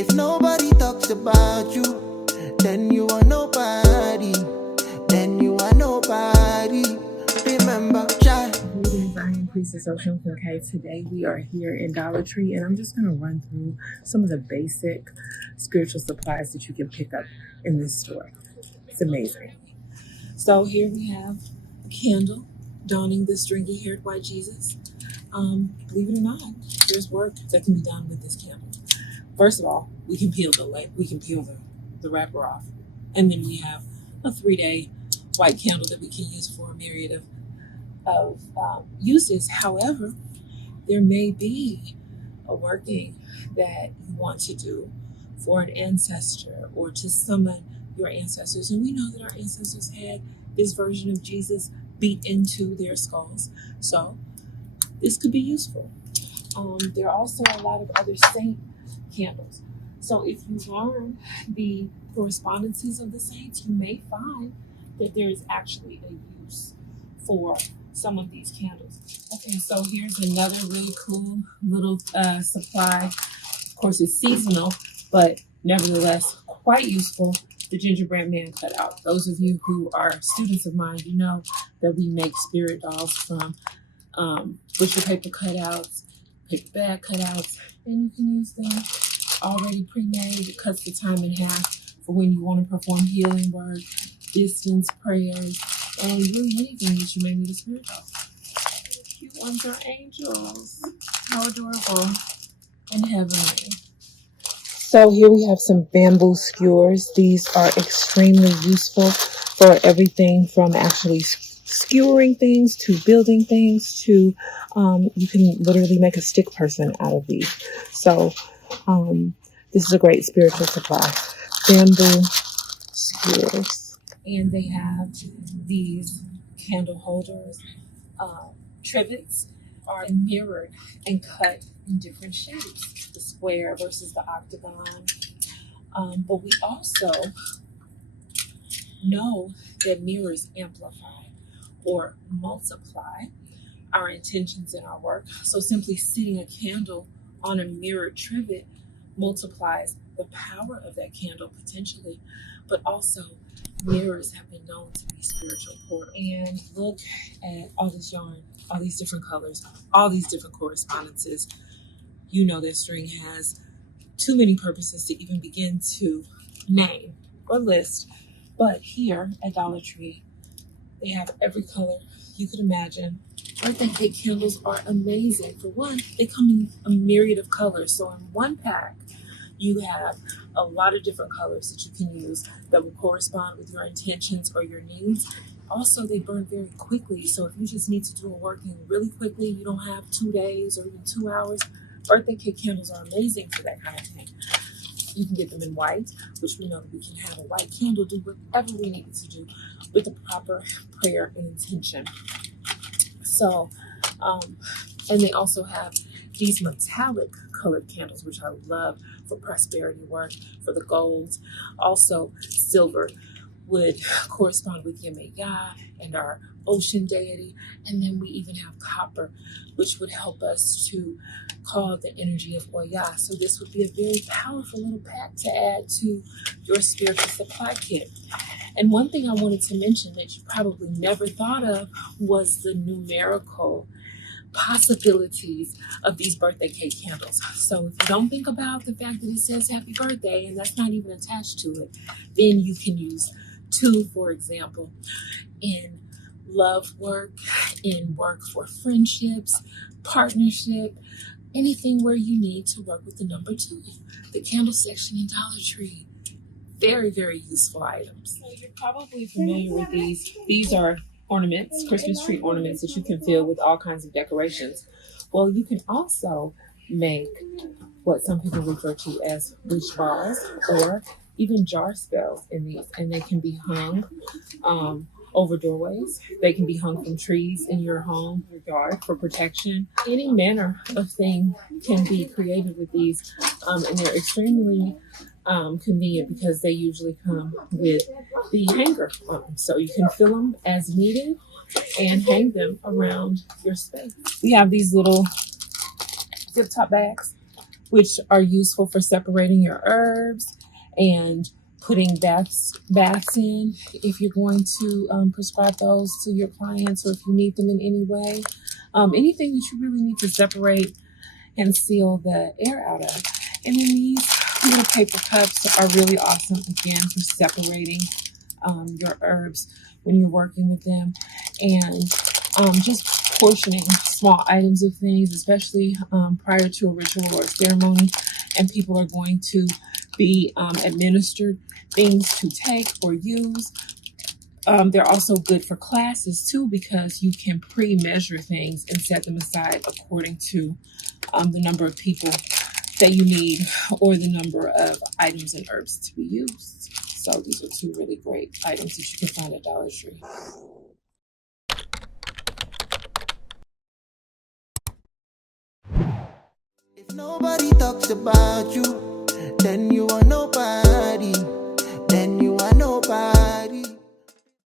If nobody talks about you, then you are nobody. Then you are nobody. Remember, child. Greetings, I am Priestess Osun Funke. Today we are here in Dollar Tree, and I'm just going to run through some of the basic spiritual supplies that you can pick up in this store. It's amazing. So here we have a candle donning this stringy-haired white Jesus. Believe it or not, there's work that can be done with this candle. First of all, we can peel the wrapper off, and then we have a 3-day white candle that we can use for a myriad of uses. However, there may be a working that you want to do for an ancestor or to summon your ancestors. And we know that our ancestors had this version of Jesus beat into their skulls. So this could be useful. There are also a lot of other saint candles. So if you learn the correspondences of the saints, you may find that there is actually a use for some of these candles. Okay, so here's another really cool little supply. Of course, it's seasonal, but nevertheless quite useful. The gingerbread man cutout. Those of you who are students of mine, you know that we make spirit dolls from butcher paper cutouts, paper bag cutouts, and you can use them already pre-made. It cuts the time in half for when you want to perform healing work, distance prayers, and really anything that you may need a spirit doll. The cute ones are angels. How adorable and heavenly. So here we have some bamboo skewers. These are extremely useful for everything from actually skewering things to building things to you can literally make a stick person out of these. So this is a great spiritual supply. Bamboo skewers. And they have these candle holders. Trivets are mirrored and cut in different shapes, the square versus the octagon. But we also know that mirrors amplify or multiply our intentions in our work. So simply sitting a candle on a mirrored trivet multiplies the power of that candle potentially, but also mirrors have been known to be spiritual portals. And look at all this yarn, all these different colors, all these different correspondences. You know that string has too many purposes to even begin to name or list. But here at Dollar Tree, they have every color you could imagine. Birthday cake candles are amazing. For one, they come in a myriad of colors. So in one pack, you have a lot of different colors that you can use that will correspond with your intentions or your needs. Also, they burn very quickly. So if you just need to do a working really quickly, you don't have 2 days or even 2 hours, birthday cake candles are amazing for that kind of thing. You can get them in white, which we know that we can have a white candle do whatever we need it to do with the proper prayer and intention. So, and they also have these metallic colored candles, which I love for prosperity work, for the golds. Also, silver would correspond with Yemaya and our ocean deity. And then we even have copper, which would help us to call the energy of Oya. So this would be a very powerful little pack to add to your spiritual supply kit. And one thing I wanted to mention that you probably never thought of was the numerical possibilities of these birthday cake candles. So if you don't think about the fact that it says happy birthday and that's not even attached to it, then you can use 2, for example, in love work, in work for friendships, partnership, anything where you need to work with the number 2. The candle section in Dollar Tree. Very, very useful items. So you're probably familiar with these. These are ornaments, Christmas tree ornaments that you can fill with all kinds of decorations. Well, you can also make what some people refer to as witch balls or even jar spells in these, and they can be hung over doorways. They can be hung from trees in your home, your yard, for protection. Any manner of thing can be created with these, and they're extremely convenient because they usually come with the hanger on them. So you can fill them as needed and hang them around your space. We have these little zip top bags which are useful for separating your herbs and putting baths in if you're going to prescribe those to your clients, or if you need them in any way. Anything that you really need to separate and seal the air out of. And then these little paper cups are really awesome, again, for separating your herbs when you're working with them, and just portioning small items of things, especially prior to a ritual or a ceremony, and people are going to be administered things to take or use. They're also good for classes too, because you can pre-measure things and set them aside according to the number of people that you need, or the number of items and herbs to be used. So these are two really great items that you can find at Dollar Tree. If nobody talks about you, then you are nobody.